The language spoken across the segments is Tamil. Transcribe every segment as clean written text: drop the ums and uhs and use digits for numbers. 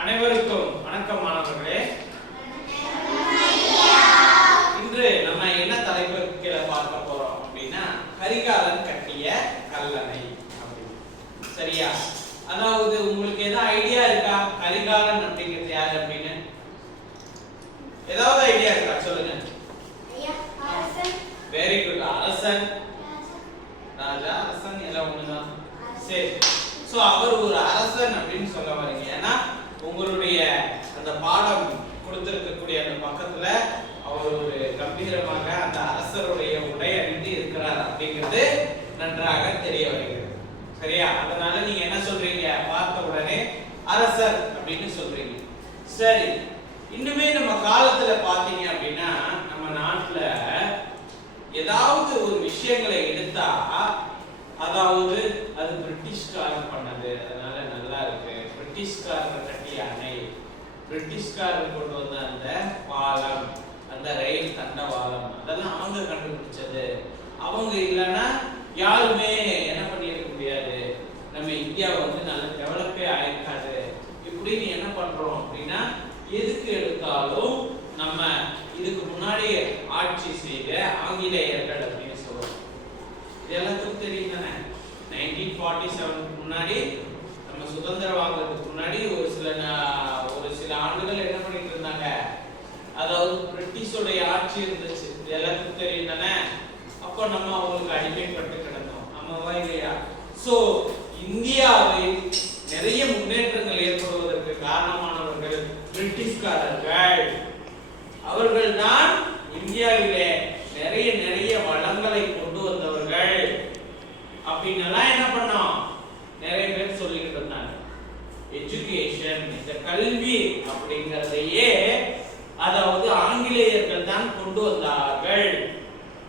அனைவருக்கும் வணக்கம் மாணவர்களே. இன்று நம்ம என்ன தலைப்பு கீழே பார்க்க போறோம் அப்படின்னா கரிகாலன் கட்டிய கல்லணை அப்படின்னு. சரியா? அதாவது உங்களுக்கு ஏதாவது ஐடியா இருக்கா கரிகாலன் அப்படிங்கிறது யார் அப்படின்னு? ஏதாவது ஐடியா இருக்கா? சொல்லுங்க. Very good. அரசன், ராஜா, அரசன் எல்லாம் ஒண்ணுதான். சரி. சோ அவர் ஒரு அரசன் அப்படின்னு சொல்ல வரீங்க. ஏன்னா உங்களுடைய அந்த பாடம் கொடுத்திருக்கக்கூடிய அந்த பக்கத்துல அவர் ஒரு கம்பீரமாக அந்த அரசருடைய உடை அணிந்து இருக்கிறார் அப்படிங்கிறது நன்றாக தெரிய வருகிறது. சரியா? அதனால நீங்க என்ன சொல்றீங்க? பார்த்த உடனே அரசர் அப்படின்னு சொல்றீங்க. சரி. இன்னுமே நம்ம காலத்துல பாத்தீங்க அப்படின்னா நம்ம நாட்டுல ஏதாவது ஒரு விஷயங்களை எடுத்தா அதாவது அது பிரிட்டிஷ்காரர் பண்ணது, அதனால நல்லா இருக்கு, பிரிட்டிஷ்காரர் கட்டிய அணை, பிரிட்டிஷ்காரர் கொண்டு வந்த அந்த பாலம், அந்த ரயில் தண்டவாளம், அதெல்லாம் அவங்க கண்டுபிடிச்சது, அவங்க இல்லைன்னா யாருமே என்ன பண்ணியிருக்க முடியாது, நம்ம இந்தியா நல்ல டெவலப்பே ஆயிருக்காது இப்படின்னு என்ன பண்றோம் அப்படின்னா எதுக்கு எடுத்தாலும் நம்ம இதுக்கு முன்னாடி ஆட்சி செய்த ஆங்கிலேயர்கள் அப்படின்னு சொல்றோம். இது எல்லாத்துக்கும் தெரியும் தானே? 1947 முன்னாடி நம்ம சுதந்திரம் வாங்குறதுக்கு முன்னாடி ஒரு சில ஆண்டுகள் என்ன பண்ணிட்டு இருந்தாங்க, அதாவது பிரிட்டிஷோடைய ஆட்சி இருந்துச்சு. இது எல்லாத்துக்கும் தெரியும் தானே? அப்போ நம்ம அவங்களுக்கு அடிமைப்பட்டு கிடந்தோம். ஆமாவா இல்லையா? சோ இந்தியாவில் நிறைய முன்னேற்றங்கள் ஏற்படுவதற்கு காரணமானவர்கள் பிரிட்டிஷ்காரர்கள். அவர்கள் தான் இந்தியாவிலே நிறைய வளங்களை கொண்டு வந்தவர்கள் அப்படின்னு என்ன பண்ணோம் நிறைய பேர் சொல்லிட்டு இருந்தாங்க. எஜுகேஷன், இந்த கல்வி அப்படிங்கறதையே அதாவது ஆங்கிலேயர்கள் தான் கொண்டு வந்தார்கள்.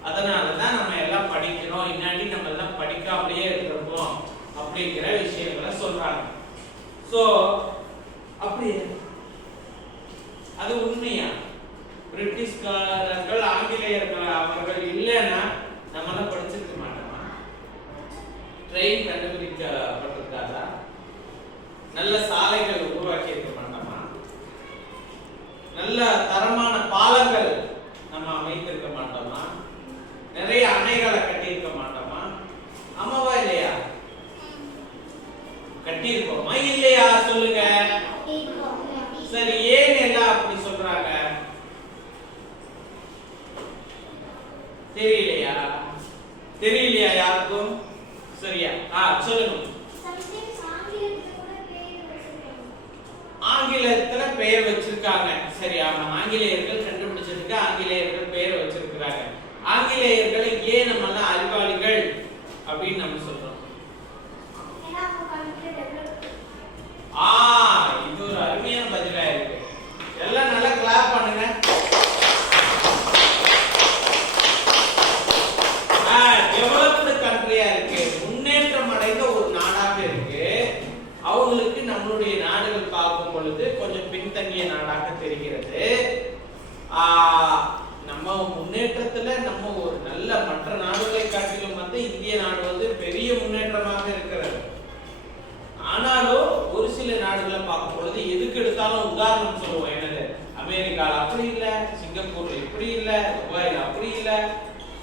அதனாலதான் நம்ம எல்லாம் படிக்கணும், இன்னாடி நம்ம எல்லாம் படிக்காமலேயே இருக்கிறோம் அப்படிங்கிற விஷயங்களை சொல்றாங்க. சோ அப்படி அது உண்மையா? பிரிட்டிஷ்காரர்கள் ஆங்கிலேயர்கள் அவர்கள் இல்லைன்னா நம்ம எல்லாம் படிச்சிருக்க மாட்டோமா? ட்ரெயின் கண்டுபிடிக்கப்பட்டிருக்காதா? நல்ல சாலைகள் உருவாக்கி இருக்க மாட்டோமா? நல்ல தரமான பாலங்கள் நம்ம அமைத்திருக்க மாட்டோமா? நிறைய அணைகளை கட்டி இருக்க மாட்டோமா? ஆமாவா இல்லையா? கட்டி இருக்கோமா இல்லையா? சொல்லுங்க. சரி, ஏன் எல்லாம் அப்படி சொல்றாங்க? தெரியலையா யாருக்கும்? சரியா? சொல்லுங்க. ஆங்கிலத்துல பெயர் வச்சிருக்காங்க. சரி, ஆமா, ஆங்கிலேயர்கள் கண்டுபிடிச்சதுக்கு ஆங்கிலேயர்கள் பெயர் வச்சிருக்காங்க. ஆங்கிலேயர்களை ஏன் நம்ம எல்லாம் அறிவாளிகள் அப்படின்னு நம்ம சொல்றோம்? இது ஒரு அருமையான பதிலா இருக்கு. எல்லாம் நல்லா கிளாப் பண்ணுங்க. டெவலப்டு கண்ட்ரியா இருக்கு, முன்னேற்றம் அடைந்த ஒரு நாடாக இருக்கு. அவங்களுக்கு நம்மளுடைய நாடுகள் பார்க்கும் பொழுது கொஞ்சம் பின்தங்கிய நாடாக தெரிகிறது. நம்ம முன்னேற்றத்துல நம்ம ஒரு நல்ல மற்ற நாடுகளை காட்டிலும் இந்திய நாடு பெரிய முன்னேற்றமாக இருக்கிறது. ஆனாலும் ஒரு சில நாடுகளை பார்க்கும் பொழுது எதுக்கு எடுத்தாலும் உதாரணம் சொல்லுவோம். என்னது, அமெரிக்கால அப்படி இல்ல, சிங்கப்பூர்ல இப்படி இல்ல, துபாயில அப்படி இல்ல,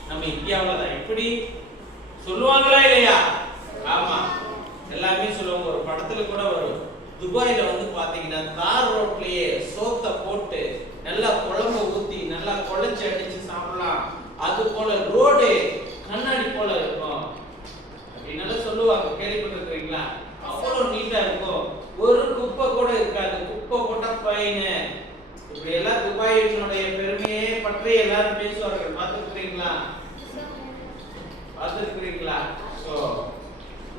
நம்ம இந்தியாவில தான் இப்படி சொல்லுவாங்களா இல்லையா? ஆமா, எல்லாமே சொல்லுவாங்க. ஒரு படத்துல கூட வரும், துபாயில பாத்தீங்கன்னா தார் ரோட்லயே சோத்தை போட்டு நல்லா குழம்பு ஊத்தி நல்லா குழச்சி அடிச்சு சாப்பிடலாம், அது போல ரோடு கண்ணாடி போல இருக்கும் அப்படின்னு சொல்லுவாங்க. கேள்விப்பட்டிருக்கீங்களா? அவ்வளவு நீட்டா இருக்கும், ஒரு குப்பை கூட இருக்காது, குப்பை போட்டா ஃபைன். இப்படி எல்லாம் துபாயினுடைய பெருமையே பற்றி எல்லாரும் பேசுவார்கள். பார்த்துருக்கீங்களா? சோ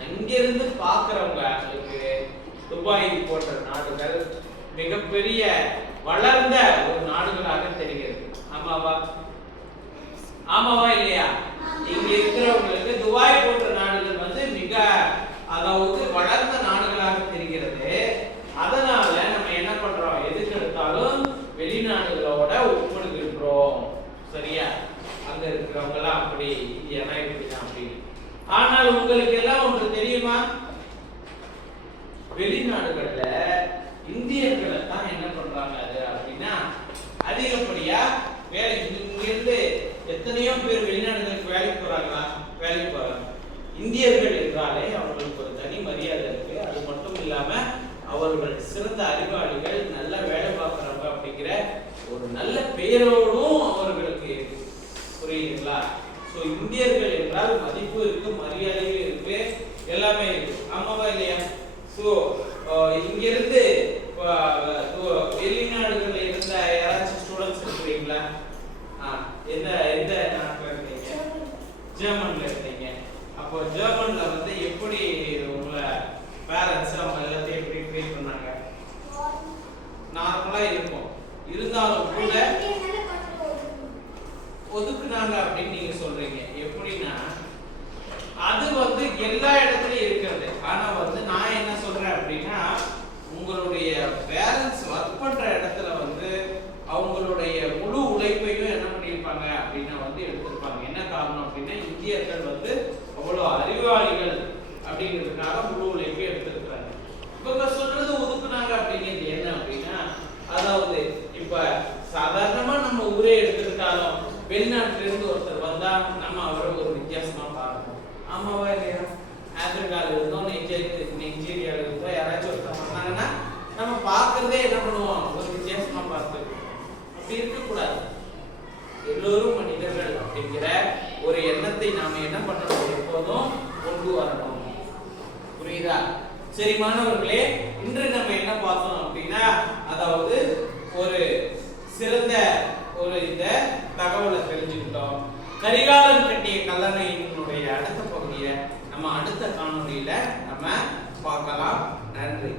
இங்கிருந்து பாக்குறவங்களுக்கு துபாய் போன்ற நாடுகள் மிகப்பெரிய வளர்ந்த ஒரு நாடுகளாக தெரிகிறது. ஆமாவா இல்லையா? இங்க இருக்கிறவங்களுக்கு துபாய் போன்ற நாடுகள் மிக அதாவது வளர்ந்த நாடுகளாக தெரிகிறது. அதனால நம்ம என்ன பண்றோம், எதுக்கு எடுத்தாலும் வெளிநாடுகளோட ஒப்பிடுகின்றோம். சரியா? அங்க இருக்கிறவங்க எல்லாம் அப்படி, இந்தியா இப்படிதான் அப்படி. ஆனால் உங்களுக்கு எல்லாம் ஒன்று தெரியுமா? வெளிநாடுகள்ல இந்தியர்களை தான் என்ன பண்றாங்க அது அப்படின்னா அதிகப்படியா வேலை. இங்கிருந்து எத்தனையோ பேர் வெளிநாடுகளுக்கு வேலைக்கு போறாங்களா? வேலைக்கு போறாங்க. இந்தியர்கள் என்றாலே அவர்களுக்கு ஒரு தனி மரியாதை இருக்கு. அது மட்டும் இல்லாம அவர்கள் சிறந்த அறிவாளிகள், நல்ல வேலை பார்க்கறவங்க அப்படிங்கிற ஒரு நல்ல பெயரோடும் அவர்களுக்கு இருக்கு. புரியுதுங்களா? சோ இந்தியர்கள் என்றால் மதிப்பு இருக்கு, மரியாதையும் இருக்கு, எல்லாமே இருக்கு. ஆமாவா இல்லையா? சோ இங்கிருந்து வெளிநாடுகள்ல இருந்த யாராச்சும் ஸ்டூடெண்ட்ஸ் இருக்கிறீங்களா? எந்த எந்த நாட்டுல இருக்கீங்க? ஜெர்மன்ல இருக்கீங்க. அப்போ ஜெர்மன்ல வந்து எப்படி உங்க பேரண்ட்ஸ் அவங்க எல்லாத்தையும் எப்படி ட்ரீட் பண்ணாங்க? நார்மலா இருக்கும். இருந்தாலும் கூட ஒதுக்குனாங்க அப்படின்னு நீங்க சொல்றீங்க. எப்படின்னா அது வந்து எல்லா இடத்துலயும் இருக்கிறது. ஆனா வந்து நான் என்ன சொல்றேன் அப்படின்னா உங்களுடைய பேரண்ட்ஸ் ஒர்க் பண்ற இடத்துல வந்து அவங்களுடைய முழு உழைப்பையும் என்ன பண்ணியிருப்பாங்க அப்படின்னா வந்து எடுத்திருப்பாங்க. என்ன காரணம் அப்படின்னா இந்தியர்கள் வந்து அவ்வளவு அறிவாளிகள் அப்படிங்கிறதுக்காக முழு உழைப்பை எடுத்திருக்கிறாங்க. இப்ப சொல்றது ஒதுக்குனாங்க அப்படிங்கிறது என்ன அப்படின்னா அதாவது இப்ப சாதாரணமா நம்ம ஊரே எடுத்துக்கிட்டாலும் வெளிநாட்டுல இருந்து ஒருத்தர் வந்தா நம்ம அவரை ஒரு வித்தியாசமா பார்க்கணும். ஆமாவா இல்லையா? ஆப்பிரிக்கால இருந்தோம், நைஜீரியால இருந்தோம், யாராச்சும் ஒருத்தர் வந்தாங்கன்னா நம்ம பார்க்கறதே என்ன பண்ணுவோம்? ஒரு வித்தியாசமா பார்த்துருக்கோம். அப்படி இருக்கக்கூடாது. எல்லோரும் மனிதர்கள் அப்படிங்கிற ஒரு எண்ணத்தை நாம என்ன பண்ணணும்? எப்போதும் கொண்டு வரணும். புரியுதா? சரி மாணவர்களே, இன்று நம்ம என்ன பார்த்தோம் அப்படின்னா அதாவது ஒரு சிறந்த ஒரு இந்த தகவலை தெரிஞ்சுக்கிட்டோம். கரிகாலன் கட்டிய கல்லணையினுடைய அடுத்த பகுதியை நம்ம அடுத்த காணொளியில நம்ம பார்க்கலாம். நன்றி.